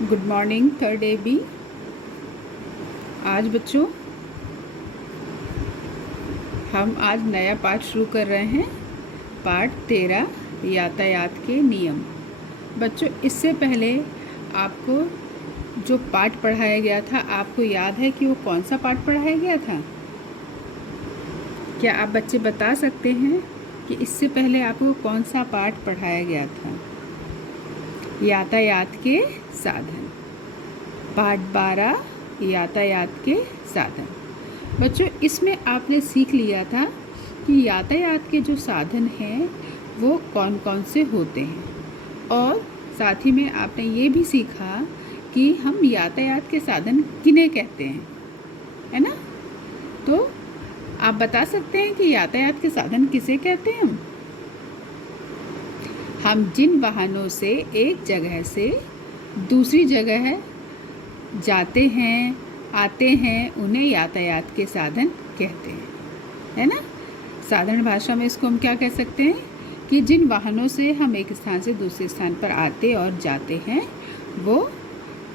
Good morning third A B. आज बच्चों हम आज नया पाठ शुरू कर रहे हैं, पाठ 13 यातायात के नियम। बच्चों इससे पहले आपको जो पाठ पढ़ाया गया था, आपको याद है कि वो कौन सा पाठ पढ़ाया गया था? क्या आप बच्चे बता सकते हैं कि इससे पहले आपको कौन सा पाठ पढ़ाया गया था? यातायात के साधन, पाठ 12 यातायात के साधन। बच्चों इसमें आपने सीख लिया था कि यातायात के जो साधन हैं वो कौन कौन से होते हैं, और साथ ही में आपने ये भी सीखा कि हम यातायात के साधन किन्हें कहते हैं, है ना? तो आप बता सकते हैं कि यातायात के साधन किसे कहते हैं? हम जिन वाहनों से एक जगह से दूसरी जगह जाते हैं, आते हैं, उन्हें यातायात के साधन कहते हैं, है ना? साधारण भाषा में इसको हम क्या कह सकते हैं कि जिन वाहनों से हम एक स्थान से दूसरे स्थान पर आते और जाते हैं वो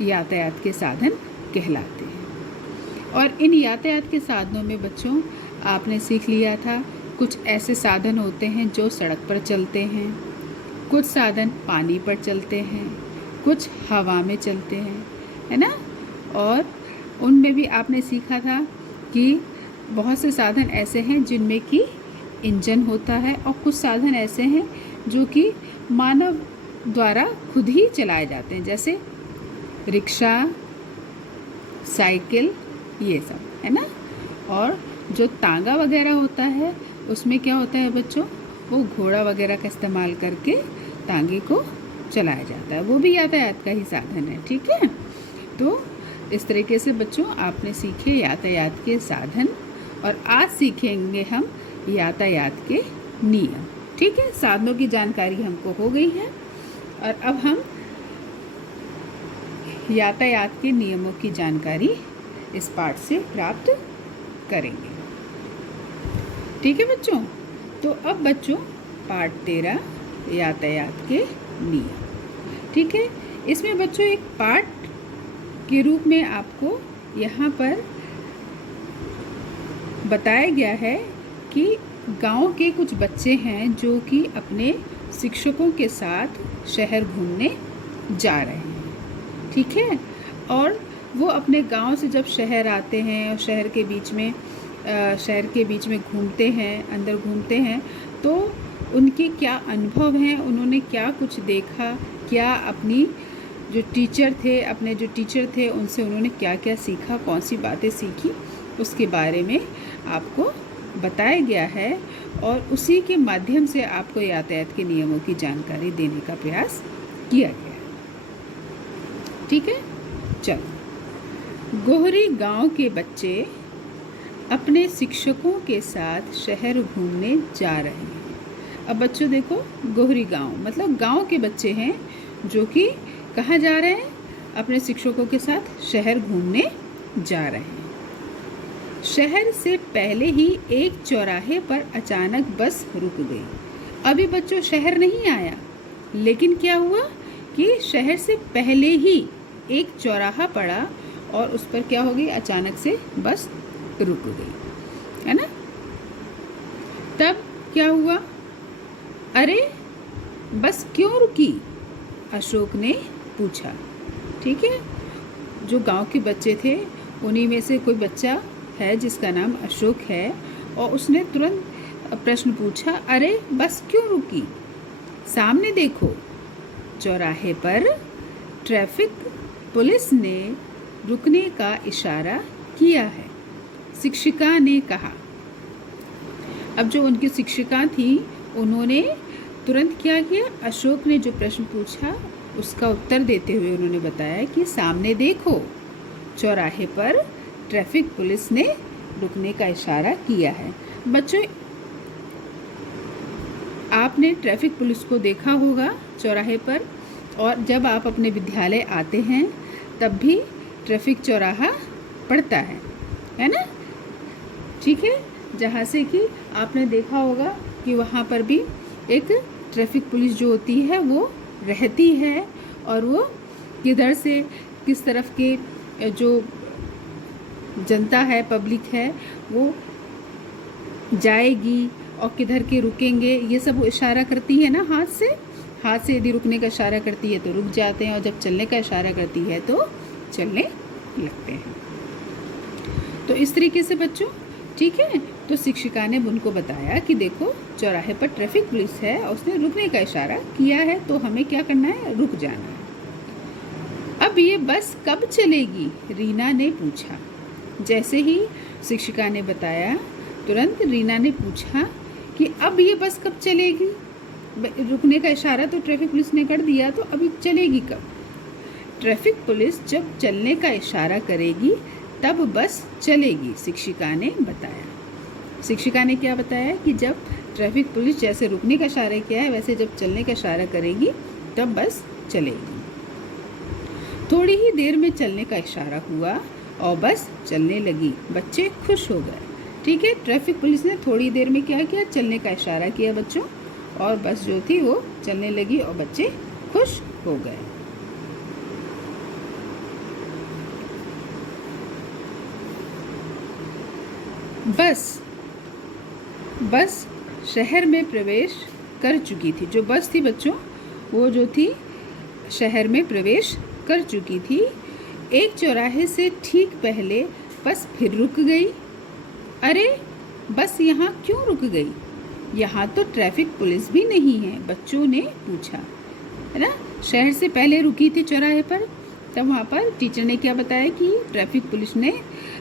यातायात के साधन कहलाते हैं। और इन यातायात के साधनों में बच्चों आपने सीख लिया था, कुछ ऐसे साधन होते हैं जो सड़क पर चलते हैं, कुछ साधन पानी पर चलते हैं, कुछ हवा में चलते हैं, है ना? और उनमें भी आपने सीखा था कि बहुत से साधन ऐसे हैं जिनमें कि इंजन होता है, और कुछ साधन ऐसे हैं जो कि मानव द्वारा खुद ही चलाए जाते हैं, जैसे रिक्शा, साइकिल, ये सब, है ना? और जो तांगा वगैरह होता है उसमें क्या होता है बच्चों, वो घोड़ा वगैरह का इस्तेमाल करके तांगे को चलाया जाता है, वो भी यातायात का ही साधन है। ठीक है, तो इस तरीके से बच्चों आपने सीखे यातायात के साधन, और आज सीखेंगे हम यातायात के नियम। ठीक है, साधनों की जानकारी हमको हो गई है, और अब हम यातायात के नियमों की जानकारी इस पाठ से प्राप्त करेंगे। ठीक है बच्चों, तो अब बच्चों पाठ 13 यातायात के नियम। ठीक है, इसमें बच्चों एक पाठ के रूप में आपको यहाँ पर बताया गया है कि गांव के कुछ बच्चे हैं जो कि अपने शिक्षकों के साथ शहर घूमने जा रहे हैं। ठीक है, और वो अपने गांव से जब शहर आते हैं और शहर के बीच में घूमते हैं, अंदर घूमते हैं, तो उनके क्या अनुभव हैं, उन्होंने क्या कुछ देखा, क्या अपने जो टीचर थे उनसे उन्होंने क्या क्या सीखा, कौन सी बातें सीखी, उसके बारे में आपको बताया गया है, और उसी के माध्यम से आपको यातायात के नियमों की जानकारी देने का प्रयास किया गया है। ठीक है, चलो। गोहरी गांव के बच्चे अपने शिक्षकों के साथ शहर घूमने जा रहे हैं। अब बच्चों देखो, गोहरी गांव मतलब गांव के बच्चे हैं जो कि कहाँ जा रहे हैं? अपने शिक्षकों के साथ शहर घूमने जा रहे हैं। शहर से पहले ही एक चौराहे पर अचानक बस रुक गई। अभी बच्चों शहर नहीं आया, लेकिन क्या हुआ कि शहर से पहले ही एक चौराहा पड़ा और उस पर क्या हो गई, अचानक से बस रुक गई, है ना? तब क्या हुआ? अरे बस क्यों रुकी? अशोक ने पूछा। ठीक है, जो गांव के बच्चे थे उन्हीं में से कोई बच्चा है जिसका नाम अशोक है, और उसने तुरंत प्रश्न पूछा, अरे बस क्यों रुकी? सामने देखो, चौराहे पर ट्रैफिक पुलिस ने रुकने का इशारा किया है, शिक्षिका ने कहा। अब जो उनकी शिक्षिका थी उन्होंने तुरंत क्या किया, अशोक ने जो प्रश्न पूछा उसका उत्तर देते हुए उन्होंने बताया कि सामने देखो, चौराहे पर ट्रैफिक पुलिस ने रुकने का इशारा किया है। बच्चों आपने ट्रैफिक पुलिस को देखा होगा चौराहे पर, और जब आप अपने विद्यालय आते हैं तब भी ट्रैफिक चौराहा पड़ता है ना? ठीक है, जहाँ से कि आपने देखा होगा कि वहाँ पर भी एक ट्रैफिक पुलिस जो होती है वो रहती है, और वो किधर से किस तरफ के जो जनता है, पब्लिक है, वो जाएगी और किधर के रुकेंगे, ये सब वो इशारा करती है ना हाथ से यदि रुकने का इशारा करती है तो रुक जाते हैं, और जब चलने का इशारा करती है तो चलने लगते हैं। तो इस तरीके से बच्चों, ठीक है। तो शिक्षिका ने उनको बताया कि देखो चौराहे पर ट्रैफिक पुलिस है और उसने रुकने का इशारा किया है, तो हमें क्या करना है, रुक जाना है। अब ये बस कब चलेगी, रीना ने पूछा। जैसे ही शिक्षिका ने बताया, तुरंत रीना ने पूछा कि अब ये बस कब चलेगी। रुकने का इशारा तो ट्रैफिक पुलिस ने कर दिया, तो अभी चलेगी कब। ट्रैफिक पुलिस जब चलने का इशारा करेगी तब बस चलेगी, शिक्षिका ने बताया। शिक्षिका ने क्या बताया कि जब ट्रैफिक पुलिस जैसे रुकने का इशारा किया है, वैसे जब चलने का इशारा करेगी तब बस चलेगी। थोड़ी ही देर में चलने का इशारा हुआ और बस चलने लगी। बच्चे खुश हो गए, ठीक है। ट्रैफिक पुलिस ने थोड़ी देर में क्या किया, चलने का इशारा किया बच्चों, और बस जो थी वो चलने लगी और बच्चे खुश हो गए। बस शहर में प्रवेश कर चुकी थी। जो बस थी बच्चों, वो जो थी शहर में प्रवेश कर चुकी थी। एक चौराहे से ठीक पहले बस फिर रुक गई। अरे बस यहाँ क्यों रुक गई, यहाँ तो ट्रैफिक पुलिस भी नहीं है, बच्चों ने पूछा, है ना। शहर से पहले रुकी थी चौराहे पर, तब वहाँ पर टीचर ने क्या बताया कि ट्रैफिक पुलिस ने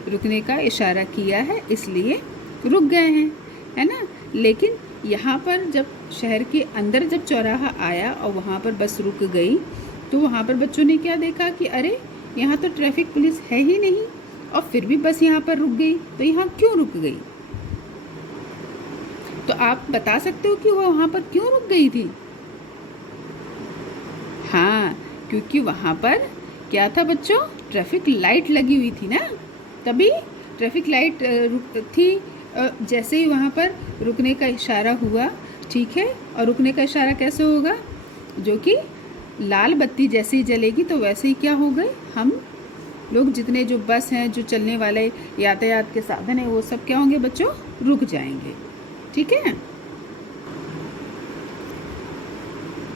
रुकने का इशारा किया है, इसलिए रुक गए हैं, है ना। लेकिन यहाँ पर जब शहर के अंदर जब चौराहा आया और वहाँ पर बस रुक गई, तो वहाँ पर बच्चों ने क्या देखा कि अरे यहाँ तो ट्रैफिक पुलिस है ही नहीं, और फिर भी बस यहाँ पर रुक गई, तो यहाँ क्यों रुक गई। तो आप बता सकते हो कि वो वहाँ पर क्यों रुक गई थी। हाँ, क्योंकि वहाँ पर क्या था बच्चों, ट्रैफिक लाइट लगी हुई थी ना, तभी ट्रैफिक लाइट थी। जैसे ही वहाँ पर रुकने का इशारा हुआ, ठीक है, और रुकने का इशारा कैसे होगा, जो कि लाल बत्ती जैसे ही जलेगी तो वैसे ही क्या हो गए, हम लोग जितने जो बस हैं, जो चलने वाले यातायात के साधन हैं, वो सब क्या होंगे बच्चों, रुक जाएंगे, ठीक है।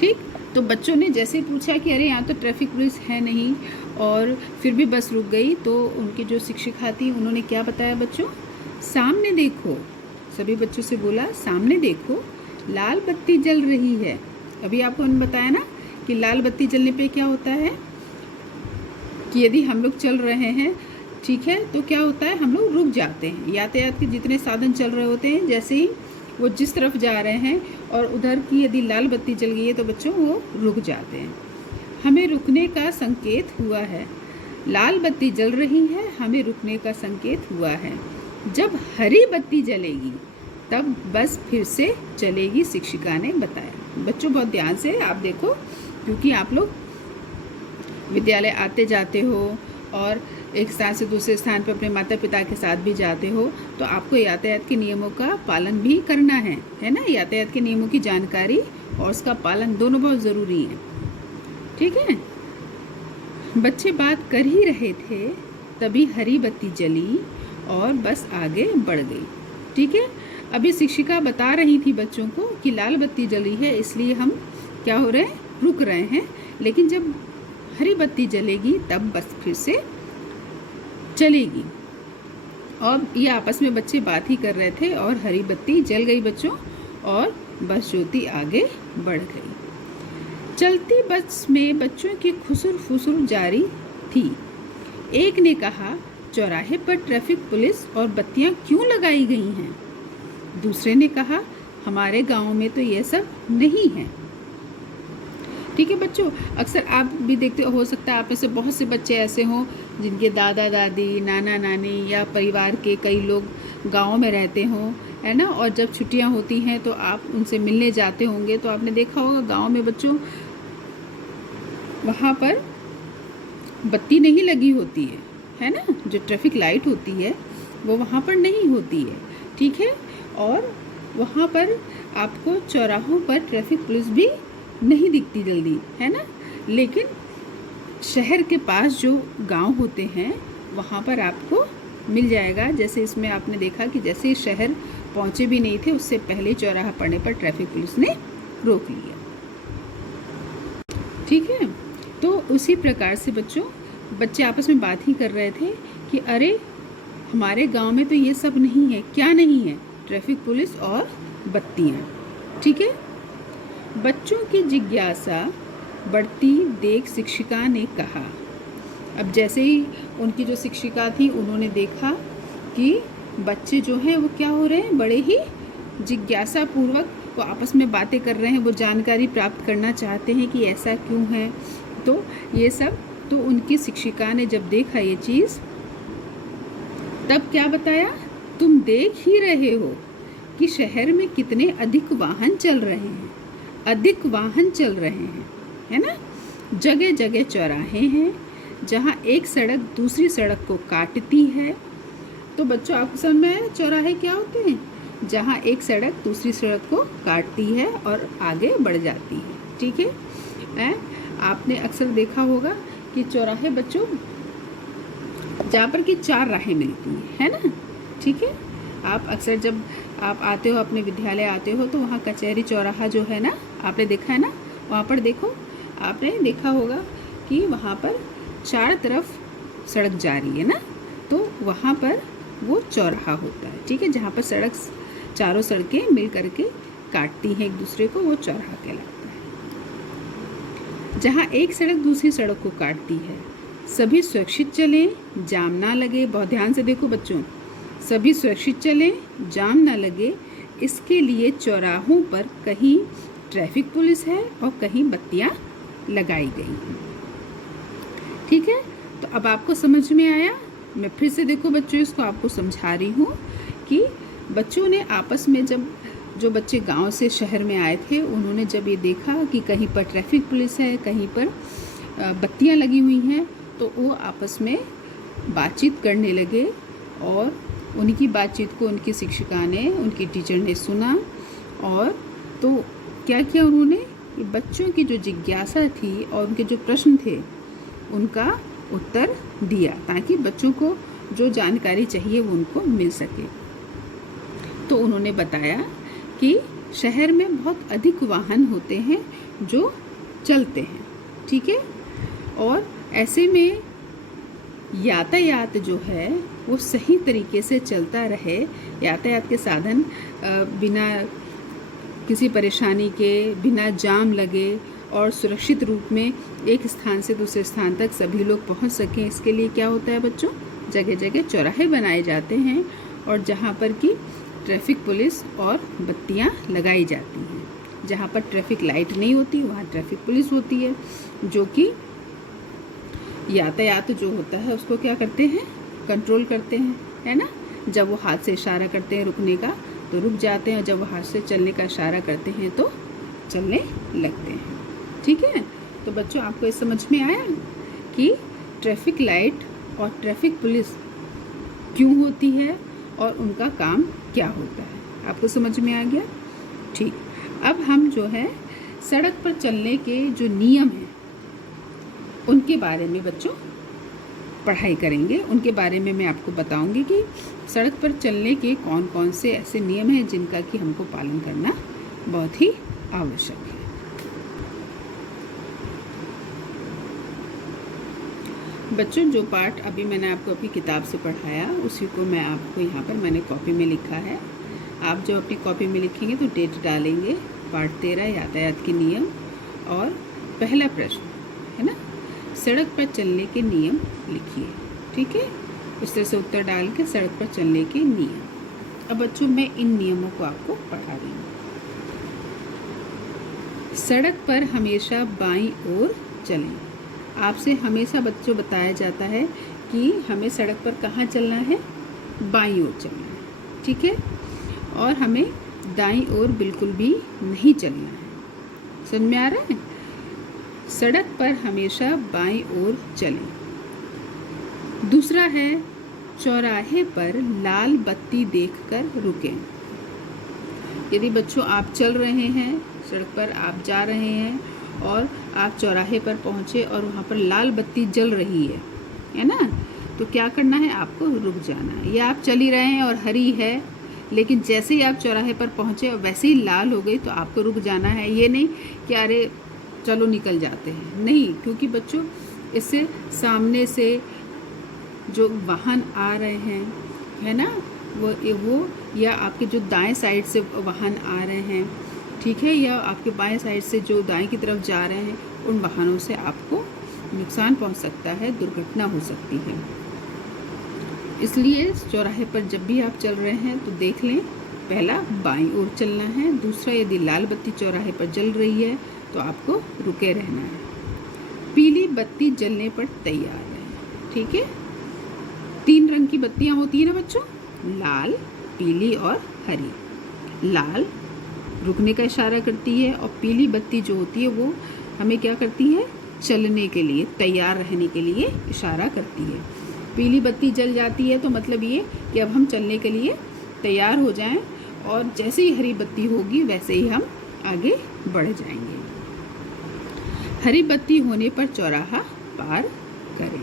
ठीक, तो बच्चों ने जैसे पूछा कि अरे यहाँ तो ट्रैफिक पुलिस है नहीं और फिर भी बस रुक गई, तो उनकी जो शिक्षिका थी उन्होंने क्या बताया बच्चों, सामने देखो। सभी बच्चों से बोला सामने देखो, लाल बत्ती जल रही है। अभी आपको उन्होंने बताया ना कि लाल बत्ती जलने पे क्या होता है कि यदि हम लोग चल रहे हैं, ठीक है, तो क्या होता है, हम लोग रुक जाते हैं। यातायात के जितने साधन चल रहे होते हैं, जैसे ही वो जिस तरफ जा रहे हैं और उधर की यदि लाल बत्ती जल गई है तो बच्चों वो रुक जाते हैं। हमें रुकने का संकेत हुआ है, लाल बत्ती जल रही है, हमें रुकने का संकेत हुआ है। जब हरी बत्ती जलेगी तब बस फिर से चलेगी, शिक्षिका ने बताया। बच्चों बहुत ध्यान से आप देखो, क्योंकि आप लोग विद्यालय आते जाते हो और एक स्थान से दूसरे स्थान पर अपने माता पिता के साथ भी जाते हो, तो आपको यातायात के नियमों का पालन भी करना है ना। यातायात के नियमों की जानकारी और उसका पालन दोनों बहुत ज़रूरी है, ठीक है। बच्चे बात कर ही रहे थे, तभी हरी बत्ती जली और बस आगे बढ़ गई, ठीक है। अभी शिक्षिका बता रही थी बच्चों को कि लाल बत्ती जल रही है, इसलिए हम क्या हो रहे हैं, रुक रहे हैं। लेकिन जब हरी बत्ती जलेगी तब बस फिर से चलेगी। और ये आपस में बच्चे बात ही कर रहे थे और हरी बत्ती जल गई बच्चों, और बस ज्योति आगे बढ़ गई। चलती बस में बच्चों की खुसुर फुसुर जारी थी। एक ने कहा, चौराहे पर ट्रैफिक पुलिस और बत्तियां क्यों लगाई गई हैं। दूसरे ने कहा, हमारे गांव में तो ये सब नहीं है। ठीक है बच्चों, अक्सर आप भी देखते हो सकता है आप में से बहुत से बच्चे ऐसे हों जिनके दादा दादी, नाना नानी या परिवार के कई लोग गाँव में रहते हों, है ना। और जब छुट्टियां होती हैं तो आप उनसे मिलने जाते होंगे, तो आपने देखा होगा गांव में बच्चों वहाँ पर बत्ती नहीं लगी होती है ना। जो ट्रैफिक लाइट होती है वो वहाँ पर नहीं होती है, ठीक है। और वहाँ पर आपको चौराहों पर ट्रैफिक पुलिस भी नहीं दिखती जल्दी, है ना। लेकिन शहर के पास जो गांव होते हैं वहाँ पर आपको मिल जाएगा। जैसे इसमें आपने देखा कि जैसे शहर पहुँचे भी नहीं थे उससे पहले चौराहा पड़ने पर ट्रैफिक पुलिस ने रोक लिया। ठीक है, तो उसी प्रकार से बच्चे आपस में बात ही कर रहे थे कि अरे हमारे गांव में तो ये सब नहीं है। क्या नहीं है? ट्रैफिक पुलिस और बत्तियाँ। ठीक है, बच्चों की जिज्ञासा बढ़ती देख शिक्षिका ने कहा। अब जैसे ही उनकी जो शिक्षिका थी उन्होंने देखा कि बच्चे जो हैं वो क्या हो रहे हैं, बड़े ही जिज्ञासा पूर्वक वो आपस में बातें कर रहे हैं, वो जानकारी प्राप्त करना चाहते हैं कि ऐसा क्यों है। तो ये सब तो उनकी शिक्षिका ने जब देखा ये चीज़, तब क्या बताया, तुम देख ही रहे हो कि शहर में कितने अधिक वाहन चल रहे हैं, अधिक वाहन चल रहे हैं, है ना। जगह जगह चौराहे हैं जहाँ एक सड़क दूसरी सड़क को काटती है। तो बच्चों आपको समझ में आया चौराहे क्या होते हैं? जहाँ एक सड़क दूसरी सड़क को काटती है और आगे बढ़ जाती है। ठीक है, आपने अक्सर देखा होगा कि चौराहे बच्चों जहाँ पर कि 4 राहें मिलती हैं, है ना। ठीक है, आप अक्सर जब आप आते हो, अपने विद्यालय आते हो, तो वहाँ कचहरी चौराहा जो है ना, आपने देखा है ना, वहाँ पर देखो, आपने देखा होगा कि वहाँ पर 4 तरफ सड़क जा रही है ना, तो वहाँ पर वो चौराहा होता है। ठीक है, जहाँ पर चारों सड़कें मिल करके काटती हैं एक दूसरे को, वो चौराहा कहलाता है। जहाँ एक सड़क दूसरी सड़क को काटती है, सभी सुरक्षित चलें, जाम ना लगे। बहुत ध्यान से देखो बच्चों, सभी सुरक्षित चलें, जाम ना लगे, इसके लिए चौराहों पर कहीं ट्रैफिक पुलिस है और कहीं बत्तियां लगाई गई हैं। ठीक है, तो अब आपको समझ में आया। मैं फिर से देखो बच्चों इसको आपको समझा रही हूँ कि बच्चों ने आपस में जो बच्चे गांव से शहर में आए थे, उन्होंने जब ये देखा कि कहीं पर ट्रैफिक पुलिस है, कहीं पर बत्तियां लगी हुई हैं, तो वो आपस में बातचीत करने लगे और उनकी बातचीत को उनकी शिक्षिका ने, उनकी टीचर ने सुना। और तो क्या किया उन्होंने, बच्चों की जो जिज्ञासा थी और उनके जो प्रश्न थे उनका उत्तर दिया, ताकि बच्चों को जो जानकारी चाहिए वो उनको मिल सके। तो उन्होंने बताया कि शहर में बहुत अधिक वाहन होते हैं जो चलते हैं। ठीक है, और ऐसे में यातायात जो है वो सही तरीके से चलता रहे, यातायात के साधन बिना किसी परेशानी के, बिना जाम लगे और सुरक्षित रूप में एक स्थान से दूसरे स्थान तक सभी लोग पहुंच सकें, इसके लिए क्या होता है बच्चों, जगह जगह चौराहे बनाए जाते हैं और जहां पर कि ट्रैफिक पुलिस और बत्तियां लगाई जाती हैं। जहां पर ट्रैफिक लाइट नहीं होती वहां ट्रैफिक पुलिस होती है, जो कि यातायात जो होता है उसको क्या करते हैं, कंट्रोल करते हैं, है ना। जब वो हाथ से इशारा करते हैं रुकने का तो रुक जाते हैं, और जब वो हाथ से चलने का इशारा करते हैं तो चलने लगते हैं। ठीक है, तो बच्चों आपको ये समझ में आया कि ट्रैफिक लाइट और ट्रैफिक पुलिस क्यों होती है और उनका काम क्या होता है, आपको समझ में आ गया। ठीक, अब हम जो है सड़क पर चलने के जो नियम हैं उनके बारे में बच्चों पढ़ाई करेंगे। उनके बारे में मैं आपको बताऊंगी कि सड़क पर चलने के कौन कौन से ऐसे नियम हैं जिनका कि हमको पालन करना बहुत ही आवश्यक है। बच्चों जो पाठ अभी मैंने आपको अपनी किताब से पढ़ाया उसी को मैं आपको यहाँ पर मैंने कॉपी में लिखा है। आप जो अपनी कॉपी में लिखेंगे तो डेट डालेंगे, पाठ 13 यातायात के नियम, और पहला प्रश्न है ना, सड़क पर चलने के नियम लिखिए। ठीक है, इस तरह से उत्तर डाल के सड़क पर चलने के नियम। अब बच्चों मैं इन नियमों को आपको पढ़ा रही हूँ। सड़क पर हमेशा बाईं ओर चलें। आपसे हमेशा बच्चों बताया जाता है कि हमें सड़क पर कहाँ चलना है, बाईं ओर चलना है। ठीक है, और हमें दाईं ओर बिल्कुल भी नहीं चलना है। समझ में आ रहा है, सड़क पर हमेशा बाईं ओर चलें। दूसरा है चौराहे पर लाल बत्ती देखकर रुकें। यदि बच्चों आप चल रहे हैं, सड़क पर आप जा रहे हैं और आप चौराहे पर पहुँचे और वहाँ पर लाल बत्ती जल रही है ना, तो क्या करना है, आपको रुक जाना है। या आप चल ही रहे हैं और हरी है, लेकिन जैसे ही आप चौराहे पर पहुँचे और वैसे ही लाल हो गई, तो आपको रुक जाना है। ये नहीं कि अरे चलो निकल जाते हैं, नहीं, क्योंकि बच्चों इससे सामने से जो वाहन आ रहे हैं, है ना, वो या आपके जो दाएं साइड से वाहन आ रहे हैं, ठीक है, या आपके बाएं साइड से जो दाएं की तरफ जा रहे हैं, उन वाहनों से आपको नुकसान पहुंच सकता है, दुर्घटना हो सकती है। इसलिए चौराहे पर जब भी आप चल रहे हैं तो देख लें, पहला बाईं ओर चलना है, दूसरा यदि लाल बत्ती चौराहे पर जल रही है तो आपको रुके रहना है। पीली बत्ती जलने पर तैयार है, ठीक है। 3 रंग की बत्तियां होती है ना बच्चों, लाल, पीली और हरी। लाल रुकने का इशारा करती है और पीली बत्ती जो होती है वो हमें क्या करती है, चलने के लिए, तैयार रहने के लिए इशारा करती है। पीली बत्ती जल जाती है तो मतलब ये कि अब हम चलने के लिए तैयार हो जाएं, और जैसे ही हरी बत्ती होगी वैसे ही हम आगे बढ़ जाएंगे। हरी बत्ती होने पर चौराहा पार करें।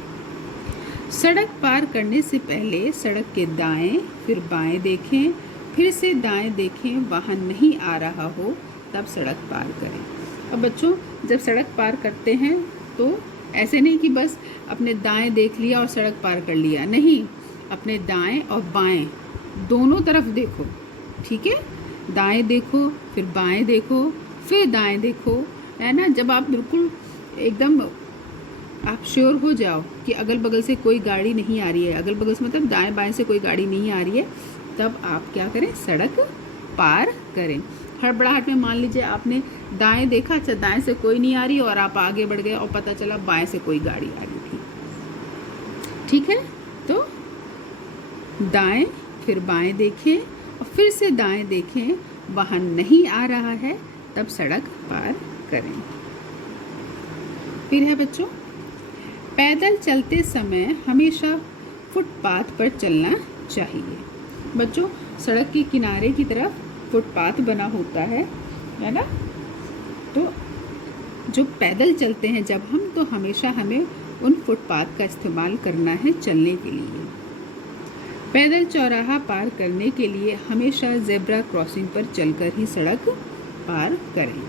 सड़क पार करने से पहले सड़क के दाएं फिर बाएं देखें, फिर से दाएं देखें, वाहन नहीं आ रहा हो तब सड़क पार करें। अब बच्चों जब सड़क पार करते हैं तो ऐसे नहीं कि बस अपने दाएं देख लिया और सड़क पार कर लिया, नहीं, अपने दाएं और बाएं दोनों तरफ देखो, ठीक है। दाएं देखो, फिर बाएं देखो, फिर दाएं देखो, है ना। जब आप बिल्कुल एकदम आप श्योर हो जाओ कि अगल बगल से कोई गाड़ी नहीं आ रही है, अगल बगल से मतलब दाएं बाएं से कोई गाड़ी नहीं आ रही है, तब आप क्या करें, सड़क पार करें। हड़बड़ाहट में मान लीजिए आपने दाएं देखा, अच्छा दाएं से कोई नहीं आ रही और आप आगे बढ़ गए और पता चला बाएं से कोई गाड़ी आ रही थी, ठीक है। तो दाएं फिर बाएं देखें और फिर से दाएं देखें, वाहन नहीं आ रहा है तब सड़क पार करें। फिर है बच्चों, पैदल चलते समय हमेशा फुटपाथ पर चलना चाहिए। बच्चों सड़क के किनारे की तरफ फुटपाथ बना होता है ना, तो जो पैदल चलते हैं जब हम, तो हमेशा हमें उन फुटपाथ का इस्तेमाल करना है चलने के लिए। पैदल चौराहा पार करने के लिए हमेशा ज़ेब्रा क्रॉसिंग पर चलकर ही सड़क पार करें।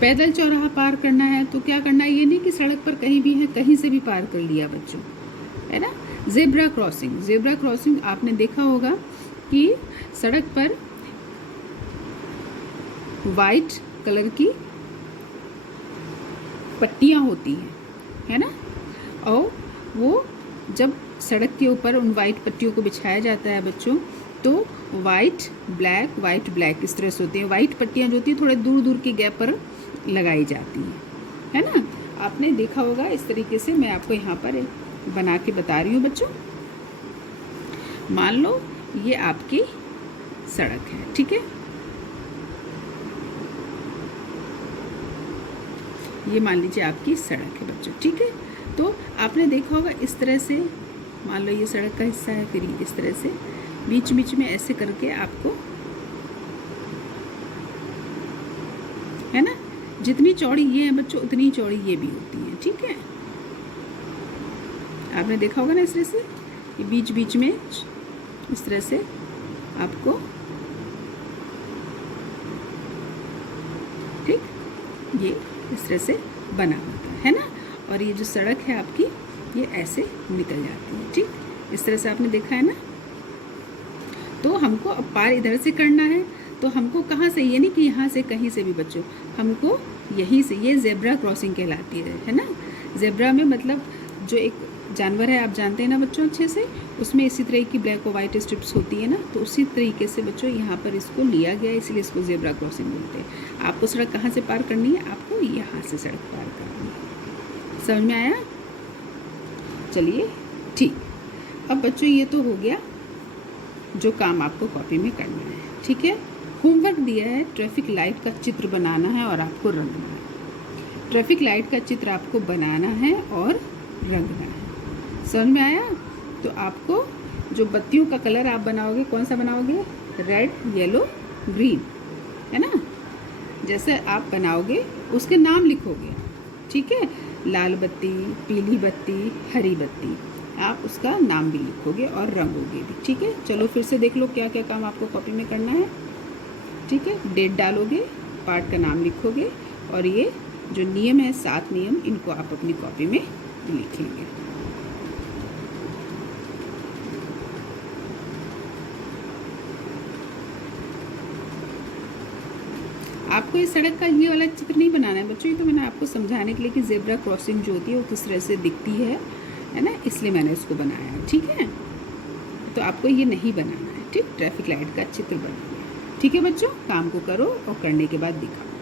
पैदल चौराहा पार करना है तो क्या करना है, ये नहीं कि सड़क पर कहीं भी है कहीं से भी पार कर लिया बच्चों, है ना। ज़ेब्रा क्रॉसिंग आपने देखा होगा कि सड़क पर वाइट कलर की पट्टियाँ होती हैं, है ना, और वो जब सड़क के ऊपर उन वाइट पट्टियों को बिछाया जाता है बच्चों, तो वाइट ब्लैक इस तरह से होती हैं। वाइट पट्टियाँ जो होती हैं थोड़े दूर दूर के गैप पर लगाई जाती हैं, है ना। आपने देखा होगा इस तरीके से, मैं आपको यहाँ पर बना के बता रही हूँ बच्चों। मान लो ये आपकी सड़क है, ठीक है, ये मान लीजिए आपकी सड़क है बच्चों, ठीक है। तो आपने देखा होगा इस तरह से, मान लो ये सड़क का हिस्सा है, फिर इस तरह से बीच बीच में ऐसे करके आपको, है ना, जितनी चौड़ी ये है बच्चों उतनी चौड़ी ये भी होती है, ठीक है। आपने देखा होगा ना इस तरह से, ये बीच बीच में इस तरह से आपको, ठीक, ये इस तरह से बना होता है ना। और ये जो सड़क है आपकी ये ऐसे निकल जाती है, ठीक, इस तरह से आपने देखा है ना। तो हमको अब पार इधर से करना है, तो हमको कहाँ से, ये नहीं कि यहाँ से कहीं से भी बच्चों, हमको यहीं से, ये ज़ेब्रा क्रॉसिंग कहलाती है ना। ज़ेब्रा में मतलब जो एक जानवर है, आप जानते हैं ना बच्चों अच्छे से, उसमें इसी तरह की ब्लैक और वाइट स्ट्रिप्स होती है ना, तो उसी तरीके से बच्चों यहाँ पर इसको लिया गया, इसलिए इसको ज़ेब्रा क्रॉसिंग बोलते हैं। आपको सड़क कहाँ से पार करनी है, आपको यहाँ से सड़क पार करनी है। समझ में आया? चलिए ठीक। अब बच्चों ये तो हो गया जो काम आपको कॉपी में करना है, ठीक है। होमवर्क दिया है, ट्रैफिक लाइट का चित्र बनाना है और आपको रंगना है। ट्रैफिक लाइट का चित्र आपको बनाना है और रंगना है। समझ में आया? तो आपको जो बत्तियों का कलर आप बनाओगे, कौन सा बनाओगे, रेड, येलो, ग्रीन, है ना। जैसे आप बनाओगे उसके नाम लिखोगे, ठीक है। लाल बत्ती, पीली बत्ती, हरी बत्ती, आप उसका नाम भी लिखोगे और रंगोगे भी, ठीक है। चलो फिर से देख लो क्या क्या काम आपको कॉपी में करना है, ठीक है। डेट डालोगे, पार्ट का नाम लिखोगे और ये जो नियम है 7 नियम, इनको आप अपनी कॉपी में लिखेंगे। आपको इस सड़क का ये वाला चित्र नहीं बनाना है बच्चों, ये तो मैंने आपको समझाने के लिए कि ज़ेब्रा क्रॉसिंग जो होती है वो किस तरह से दिखती है ना, इसलिए मैंने इसको बनाया, ठीक है। तो आपको ये नहीं बनाना है, ठीक। ट्रैफिक लाइट का चित्र बनाना है, ठीक है बच्चों। काम को करो और करने के बाद दिखाओ।